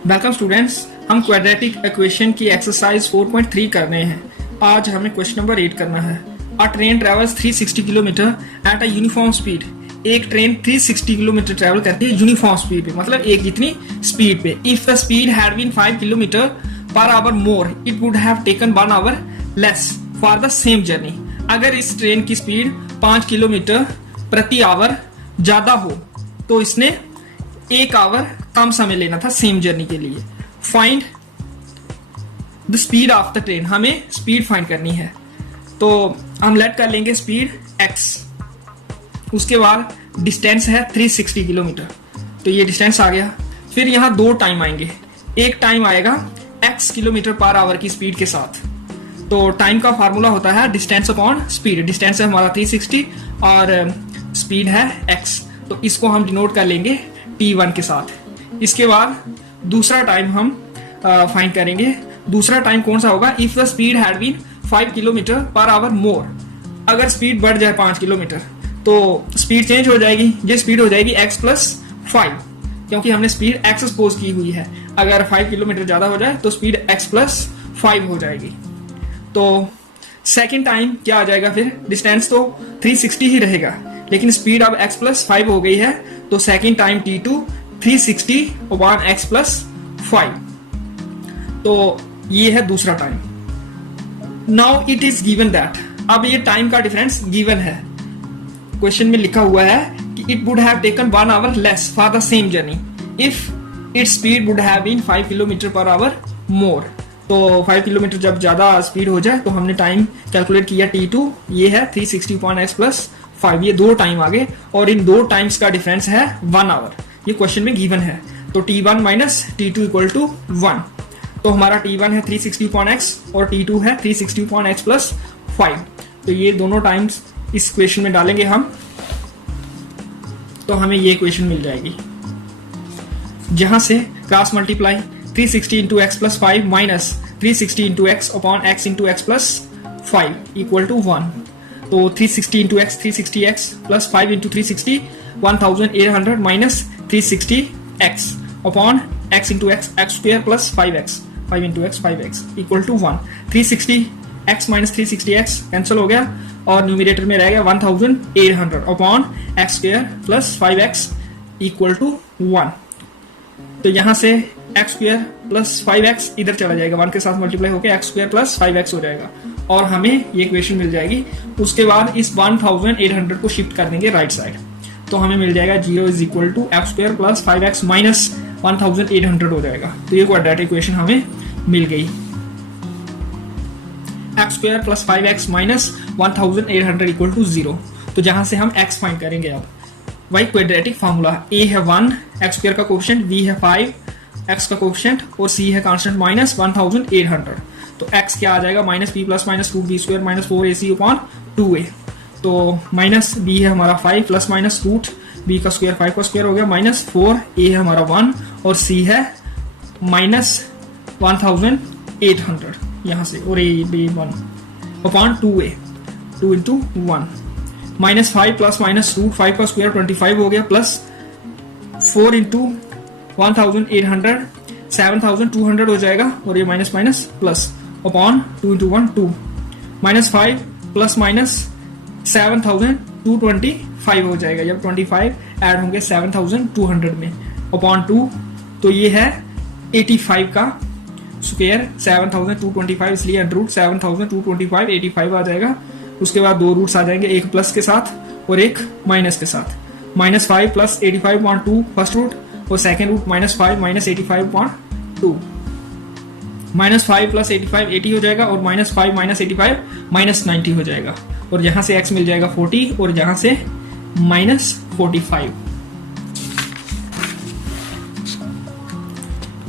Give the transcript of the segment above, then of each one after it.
Welcome students, हम quadratic equation की exercise 4.3 कर रहे हैं। आज हमें क्वेश्चन नंबर 8 करना है। अ train travels 360 kilometre at a uniform speed. एक ट्रेन 360 किलोमीटर ट्रेवल करती है यूनिफॉर्म स्पीड पे, मतलब एक जितनी स्पीड पे। If the speed had been 5 kilometre per hour more, it would have taken 1 hour less for the same journey. अगर इस ट्रेन की स्पीड 5 किलोमीटर प्रति आवर ज्यादा हो तो इसने 1 आवर कम समय लेना था सेम जर्नी के लिए। Find the speed of the train, हमें स्पीड फाइंड करनी है। तो हम लेट कर लेंगे स्पीड x, उसके बाद डिस्टेंस है 360 किलोमीटर, तो ये डिस्टेंस आ गया। फिर यहाँ 2 टाइम आएंगे। एक टाइम आएगा x किलोमीटर पर आवर की स्पीड के साथ। तो टाइम का फार्मूला होता है डिस्टेंस अपॉन स्पीड। डिस्टेंस है हमारा 360 और स्पीड है x, तो इसको हम डिनोट कर लेंगे t1 के साथ। इसके बाद दूसरा टाइम हम फाइंड करेंगे। दूसरा टाइम कौन सा होगा? If the speed had been 5 kilometre per hour more. अगर स्पीड बढ़ जाए 5 किलोमीटर तो स्पीड चेंज हो जाएगी। ये स्पीड हो जाएगी x प्लस 5, क्योंकि हमने स्पीड x सपोज की हुई है। अगर 5 किलोमीटर ज्यादा हो जाए तो स्पीड x प्लस 5 हो जाएगी। तो सेकेंड टाइम क्या आ जाएगा? फिर डिस्टेंस तो 360 ही रहेगा, लेकिन स्पीड अब x प्लस 5 हो गई है, तो second time t2 360 upon x plus 5। तो ये है दूसरा time. Now it is given that, अब ये टाइम का डिफरेंस गिवन है। क्वेश्चन में लिखा हुआ है कि it would have taken 1 hour less for the same journey if its speed would have been 5 kilometre per hour more. तो 5 किलोमीटर जब ज्यादा स्पीड हो जाए तो हमने टाइम कैलकुलेट किया t2, ये है 360 अपॉन x प्लस 5। ये 2 टाइम आ गए और इन 2 टाइम्स का डिफरेंस है 1 आवर। ये क्वेश्चन में गिवन है। तो t1 minus t2 equal to 1। तो हमारा t1 है 360 अपॉन x और t2 है 360 अपॉन x प्लस 5। तो ये दोनों टाइम्स इस क्वेश्चन में डालेंगे हम, तो हमें ये इक्वेशन मिल जाएगी, जहां से cross multiply 360 into x plus 5 minus 360 into x upon x into x plus 5 equal to 1। तो 360 into x 360 x plus 5 into 360 1800 minus 360 x upon x into x x square plus 5x 5 into x 5x equal to 1। 360 x minus 360 x cancel हो गया और numerator में रह गया 1800 upon x square plus 5x equal to 1। तो यहां से x square plus 5x इधर चला जाएगा, 1 के साथ मल्टीप्लाई होकर एक्स स्क्वायर प्लस 5x हो जाएगा और हमें ये इक्वेशन मिल जाएगी। उसके बाद इस 1800 को शिफ्ट कर देंगे राइट साइड, तो हमें मिल जाएगा 0 is equal to x square plus 5x minus 1800 हो जाएगा। तो ये क्वाड्रेटिक इक्वेशन हमें मिल गई, x square plus 5x minus 1800 equal to 0। तो जहां से हम x फाइंड करेंगे अब वही क्वाड्रेटिक फार्मूला। a है 1, एक्स स्क्वायर का कोएफिशिएंट, b है 5, x का कोएफिशिएंट और c है कांस्टेंट माइनस 1800। तो x क्या आ जाएगा? Minus b plus minus 2b square minus 4ac upon 2a। तो माइनस b है हमारा 5 प्लस माइनस रूट b का स्क्वायर 5 का स्क्वायर हो गया माइनस 4a है हमारा 1 और c है माइनस 1800 यहाँ से, और a 1 upon 2a 2 into 1 minus 5 plus minus root 5 का स्क्वायर 25 हो गया प्लस 4 इंटू 1800 7200 हो जाएगा और ये minus minus plus upon 2 into 1 2 minus 5 plus minus 7225 हो जाएगा। जब 25 ऐड होंगे 7200 में अपॉन 2, तो ये है 85 का स्क्वायर 7225, इसलिए अंडर रूट 7225 85 आ जाएगा। उसके बाद 2 रूट्स आ जाएंगे, एक प्लस के साथ और एक माइनस के साथ। माइनस 5 प्लस 85/2 फर्स्ट रूट और second root minus 5 minus 85/2। Minus 5 plus 85 80 हो जाएगा और माइनस 5 माइनस 85 माइनस 90 हो जाएगा और यहाँ से x मिल जाएगा 40 और यहाँ से माइनस 45।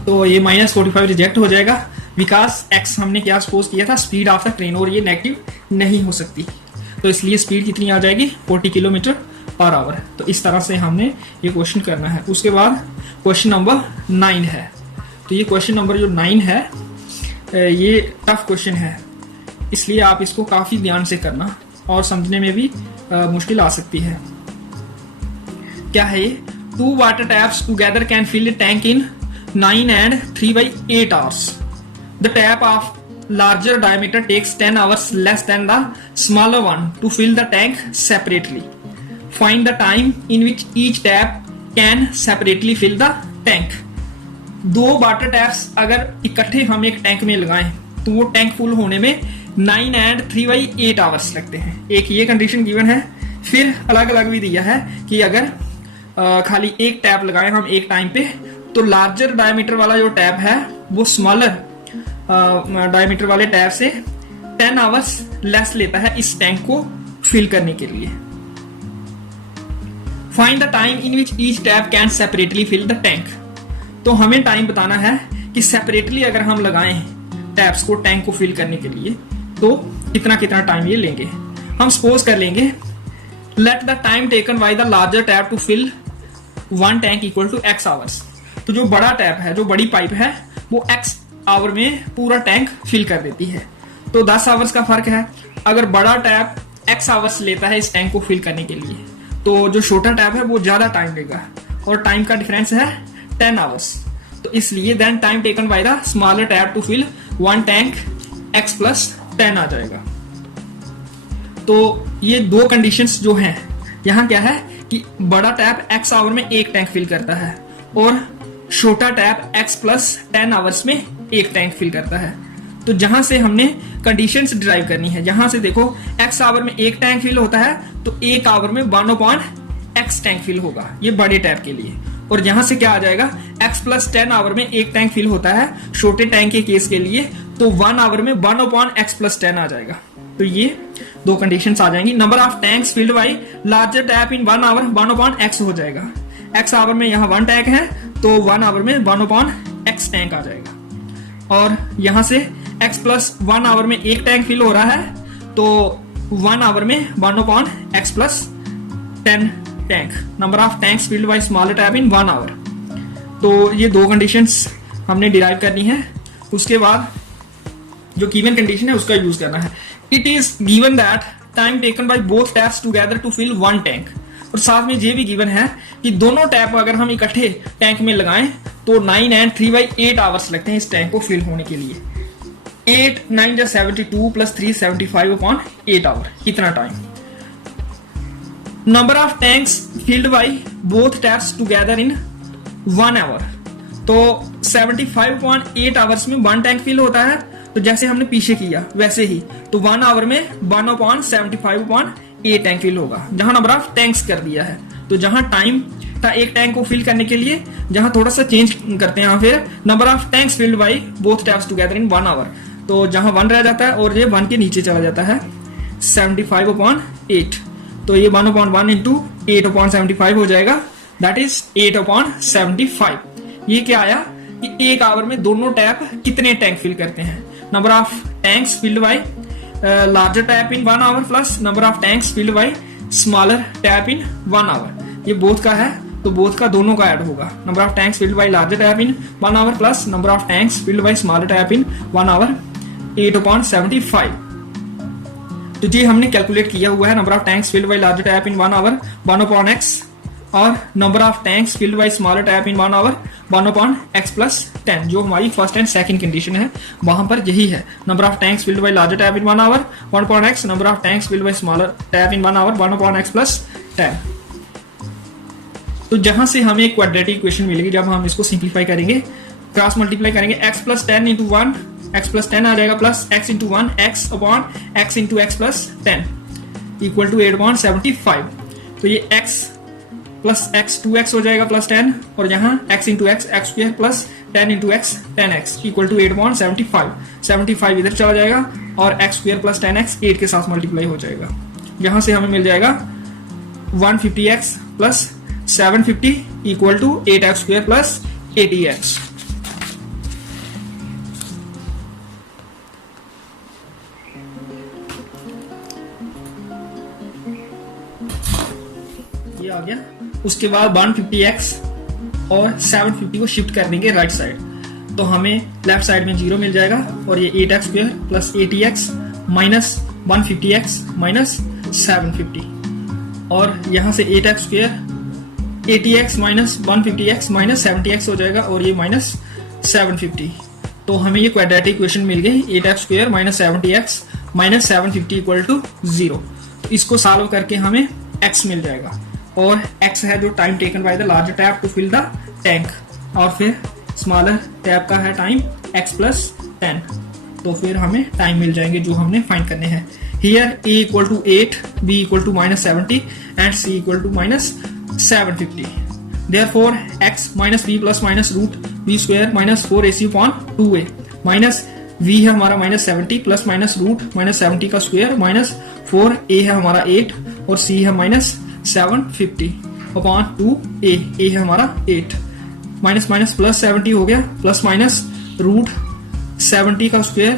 तो ये माइनस 45 रिजेक्ट हो जाएगा बिकॉज x हमने क्या सपोज किया था? स्पीड ऑफ द ट्रेन, और ये नेगेटिव नहीं हो सकती, तो इसलिए स्पीड कितनी आ जाएगी? 40 किलोमीटर पर आवर। तो इस तरह से हमने ये क्वेश्चन करना है। उसके बाद क्वेश्चन नंबर 9 है। तो ये क्वेश्चन नंबर जो 9 है ये टफ क्वेश्चन है, इसलिए आप इसको काफी ध्यान से करना और समझने में भी मुश्किल आ सकती है। क्या है ये? 2 water taps together can fill a tank in 9 and 3/8 hours. The tap of larger diameter takes 10 hours less than the smaller one to fill the tank separately. Find the time in which each tap can separately fill the tank. दो water taps अगर इकट्ठे हम एक tank में लगाएं तो वो tank full होने में 9 and 3/8 आवर्स लगते हैं। एक ये कंडीशन गिवन है। फिर अलग अलग भी दिया है कि अगर खाली एक टैप लगाएं हम एक टाइम पे तो लार्जर डायमीटर वाला जो टैप है वो स्मॉलर डायमीटर वाले टैप से 10 आवर्स लेस लेता है इस टैंक को फिल करने के लिए। Find the time in which each tap can separately fill the tank. तो हमें टाइम बताना है कि सेपरेटली अगर हम लगाएं टैप्स को टैंक को फिल करने के लिए तो कितना कितना टाइम ये लेंगे। हम सपोज कर लेंगे let the time taken by the larger tap to fill one tank equal to x hours. तो जो बड़ा टैप है, जो बड़ी पाइप है, वो x आवर में पूरा टैंक फिल कर देती है। तो 10 आवर्स का फर्क है। अगर बड़ा टैप x आवर्स लेता है इस टैंक को फिल करने के लिए तो जो छोटा टैप है वो ज्यादा टाइम लेगा और टाइम का डिफरेंस है 10 आवर्स। तो इसलिए then time taken by the smaller tap to fill one tank x + 10 आ जाएगा। तो ये दो कंडीशंस जो हैं, यहाँ क्या है कि बड़ा टैप x आवर में एक टैंक फिल करता है और छोटा टैप x + 10 आवर्स में एक टैंक फिल करता है। तो जहां से हमने कंडीशंस डिराइव करनी है, जहां से देखो x आवर में एक टैंक फिल होता है तो एक आवर में 1/x टैंक फिल होगा, ये बड़े टैप के लिए। और यहां से क्या आ जाएगा, x + 10 आवर में एक टैंक फिल होता है छोटे टैंक के केस के लिए, तो 1 आवर में 1/x + 10 आ जाएगा। तो ये दो कंडीशंस आ जाएंगी। Number of tanks filled by larger tap in 1 hour 1/x हो जाएगा। x आवर में यहाँ 1 टैंक है तो 1 आवर में 1/x टैंक आ जाएगा। और यहां से x + 1 आवर में एक टैंक फिल हो रहा है तो 1 आवर में 1/x + 10 tank. Number of tanks filled by smaller tap in 1 hour. तो ये दो कंडीशंस हमने डिराइव करनी है। उसके बाद जो गिवन कंडीशन है उसका यूज करना है। It is given that time taken by both taps together to fill one tank. और साथ में ये भी गिवन है कि दोनों टैप अगर हम इकट्ठे टैंक में लगाएं तो 9 and 3/8 आवर्स लगते हैं इस टैंक को फिल होने के लिए। 8 9 = 72 + 3 75/8 आवर, इतना time. Number of tanks filled by both taps together in 1 hour. तो 75/8 आवर्स में 1 टैंक फिल होता है। तो जैसे हमने पीछे किया वैसे ही तो 1 आवर में 1/75/8 टैंक फिल होगा। जहां नंबर ऑफ टैंक्स कर दिया है तो जहां टाइम था एक टैंक को फिल करने के लिए, जहां थोड़ा सा चेंज करते हैं फिर number of tanks filled by both taps together in 1 hour. तो जहां 1 रह जाता है और ये 1 के नीचे चला जाता है 75/8। तो ये 1/1 × 8/75 हो जाएगा, दैट इज 8/75। ये क्या आया कि एक आवर में दोनों टैप कितने टैंक फिल करते हैं। Number of tanks filled by larger tap in 1 hour plus number of tanks filled by smaller tap in 1 hour. ये बोथ का है तो बोथ का दोनों का ऐड होगा। Number of tanks filled by larger tap in 1 hour plus number of tanks filled by smaller tap in 1 hour, 8/75। तो ये हमने कैलकुलेट किया हुआ है। Number of tanks filled by larger tap in 1 hour 1/x और number of tanks filled by smaller tap in 1 hour 1/x + 10। जो हमारी first and second condition है वहां पर यही है। Number of tanks filled by larger tap in 1 hour 1/x, number of tanks filled by smaller tap in 1 hour 1/x + 10। तो जहां से हमें क्वाड्रेटिक इक्वेशन मिलेगी, जब हम इसको सिंप्लीफाई करेंगे, क्रॉस मल्टीप्लाई करेंगे, x + 10 × 1 x + 10 आ जाएगा plus x × 1 x/x × x + 10 equal to 8/75। तो ये x + x 2x हो जाएगा प्लस 10 और यहाँ x × x x² plus 10 × x 10x equal to 8/75। 75 इधर चला जाएगा और x² प्लस 10x 8 के साथ मल्टीप्लाई हो जाएगा। यहाँ से हमें मिल जाएगा 150x plus 750 equal to 8x² plus 80x। ये आ गया। उसके बाद 150x और 750 को शिफ्ट कर देंगे राइट साइड, तो हमें लेफ्ट साइड में 0 मिल जाएगा और ये 8x² plus 80x minus 150x minus 750 और यहाँ से 8x² 80x minus 150x minus 70x हो जाएगा और ये माइनस 750। तो हमें ये क्वाड्रेटिक इक्वेशन मिल गई 8x² minus 70x minus 750 equal to 0। इसको सॉल्व करके हमें x मिल जाएगा और x है जो time taken by the larger tap to fill the tank, और फिर स्मॉलर टैप का है टाइम x प्लस 10। तो फिर हमें टाइम मिल जाएंगे जो हमने फाइंड करने हैं। Here a equal to 8, b equal to minus 70 and c equal to minus 750। Therefore x minus b plus minus root b square minus 4ac upon 2a minus v है हमारा minus 70 plus minus root minus 70 का square minus 4a है हमारा 8 और c है minus 750 upon 2a, a है हमारा 8 minus minus plus 70 हो गया प्लस माइनस रूट 70 का स्क्वायर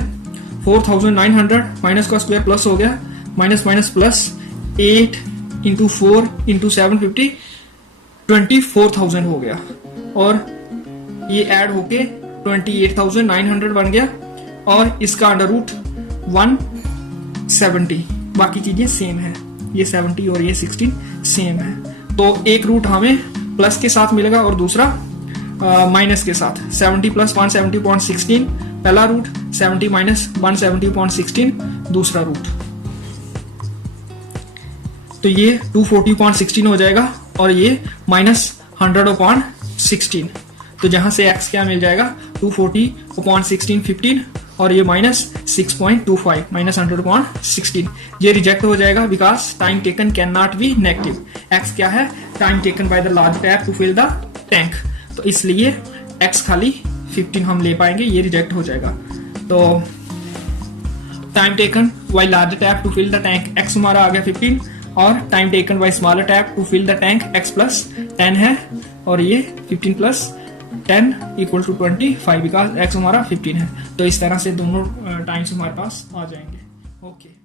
4900 माइनस का स्क्वायर प्लस हो गया minus minus plus 8 into 4 into 750 24,000 हो गया और ये ऐड होके 28,900 बन गया और इसका अंडर रूट 170। बाकी चीजें सेम है, ये 70 और ये 16 सेम है। तो एक रूट हमें प्लस के साथ मिलेगा और दूसरा माइनस के साथ। 70 प्लस 170.16 पहला रूट, 70 माइनस 170.16 दूसरा रूट। तो ये 240.16 हो जाएगा और ये माइनस 100.16। तो जहां से x क्या मिल जाएगा 240.16 15 और ये माइनस 6.25 माइनस 100.16। ये रिजेक्ट हो जाएगा because time taken can not be negative. x क्या है time taken by the large tap to fill the tank, तो इसलिए x खाली 15 हम ले पाएंगे, ये रिजेक्ट हो जाएगा। तो time taken by large tap to fill the tank x हमारा आ गया 15 और time taken by smaller tap to fill the tank x plus 10 है और ये 15 plus 10 equal to 25 because x हमारा 15 है। तो इस तरह से दोनों टाइम्स हमारे पास आ जाएंगे। ओके।